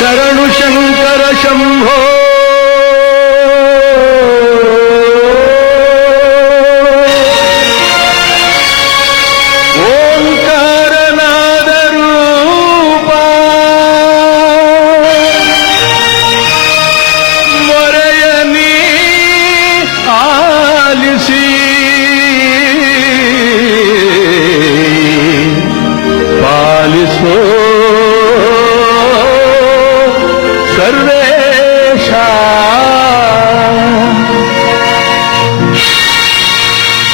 ಶರಣು ಶಂಕರ ಶಂಭೋ ಓಂಕಾರನಾದ ರೂಪ ಮೊರೆಯನಿ ಆಲಿಸಿ ಪಾಲಿಸೋ ಸರ್ವೇಶ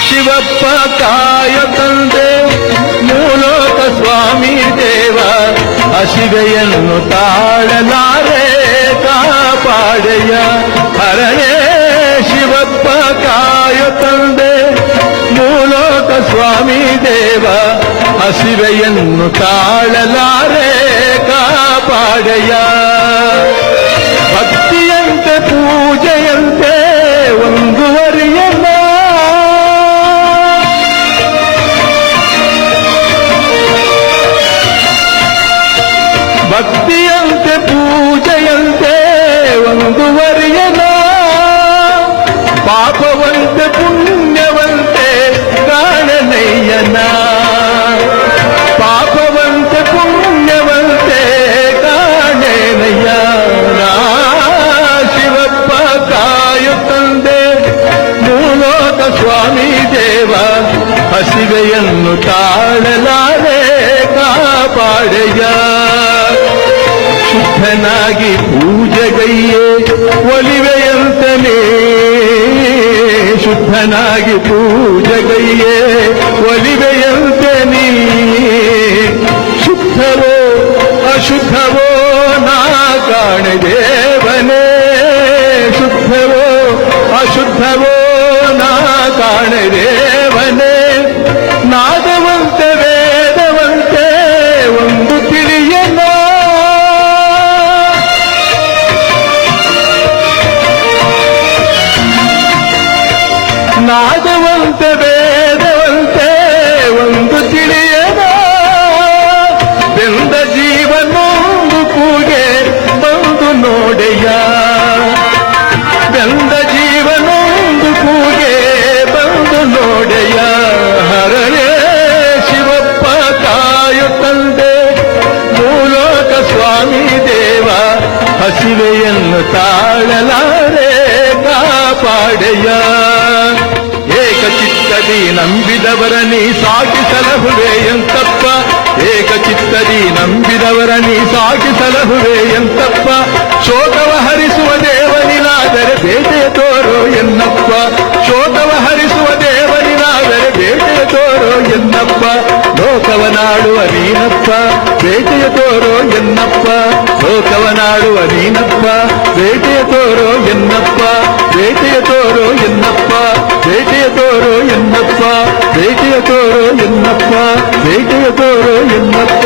ಶಿವಪ್ಪ ಕಾಯ ತಂದೆ ಮೂಲೋಕ ಸ್ವಾಮಿ ದೇವ ಹಸಿವೆಯನ್ನು ತಾಳಲಾರೆ ಕಾಪಾಡೆಯ ಹರನೇ ಶಿವಪ್ಪ ಕಾಯ ತಂದೆ ಮೂಲೋಕ ಸ್ವಾಮಿ ದೇವ ಹಸಿವೆಯನ್ನು ತಾಳಲಾರೆ ಕಾಪಾಡೆಯ ಭಕ್ತಿಯಂತೆ ಪೂಜೆಯಂತೆ ಒಂದುವರಿಯಲ್ಲ ಭಕ್ತಿಯಂತೆ ಪೂಜೆಯಂತೆ ಒಂದುವರಿಯಲ್ಲ ಪಾಪವಂತೆ ಪುಣ್ಯವಂತೆ ಕಾಣನಯ್ಯನ ಪಾಪವಂತೆ ಪುಣ್ಯವಂತೆ ಕಾಣನಯ್ಯ ಶಿವಪ್ಪ ಕಾಯ ತಂದೆ ಮೂಲೋಕ ಸ್ವಾಮಿ ದೇವ ಹಸಿವೆಯನ್ನು ತಾಳಲಾರೆ ಕಾಪಾಡೆಯ ಶುದ್ಧನಾಗಿ ಪೂಜೆಗೈಯೇ ಒಲಿವೆಯಂತನೇ ಶುದ್ಧನಾಗಿ ಪೂಜೆಗೈಯೇ ಒಲಿವೆಯಂತನೇ ಶುದ್ಧವೋ ಅಶುದ್ಧವೋ ನಾ ಕಾಣದೇವನೇ ಶುದ್ಧವೋ ಅಶುದ್ಧವೋ ನಾ ಕಾಣದೇವನೇ ನಾದವಂತೆ ವೇದವಂತೆ ಒಂದು ತಿಳಿಯನ ನಾದವಂತೆ ವೇದವಂತೆ ಒಂದು ತಿಳಿಯನ ಬೆಂದ ಜೀವನೊಂದು ಕೂಗೆ ಬಂದು ನೋಡೆಯ ಬೆಂದ ಜೀವನೊಂದು ಕೂಗೆ ಬಂದು ನೋಡೆಯ ಹರನೇ ಶಿವಪ್ಪ ಕಾಯ ತಂದೆ ಮೂಲೋಕ ಸ್ವಾಮಿ ದೇವ ಹಸಿವೆಯನ್ನು ತಾಳಲಾರೆ ಕಾಪಾಡೆಯ ಏಕಚಿತ್ತದಿ ನಂಬಿದವರ ನೀ ಸಾಕಿ ಸಲಹುವೆ ಎಂತಪ್ಪ ಏಕಚಿತ್ತದಿ ನಂಬಿದವರ ನೀ ಸಾಕಿ ಸಲಹುವೆ ಎಂತಪ್ಪ ಶೋಕವ ಹರಿಸುವ ದೇವನಿನಾದರೆ ಬೇಟೆ ತೋರೋ ಎನ್ನಪ್ಪ ಶೋಕವ ಹರಿಸುವ ದೇವನಿನಾದರೆ ಬೇಟೆ ತೋರೋ ಎನ್ನಪ್ಪ ಲೋಕವನಾಡುವ ನೀನಪ್ಪ ಬೇಟೆಯ ತೋರೋ ಎನ್ನಪ್ಪ ಲೋಕವನಾಡುವ ನೀನಪ್ಪ ಬೇಟೆಯ ತೋರೋ ಎನ್ನಪ್ಪ ಬೇಟೆಯ ತೋರೋ ಎನ್ನಪ್ಪ ಬೇಟೆಯ ತೋರೋ ಎನ್ನಪ್ಪ ಬೇಟೆಯ ತೋರೋ ಎನ್ನಪ್ಪ ಬೇಟೆಯ ತೋರೋ ಎನ್ನಪ್ಪ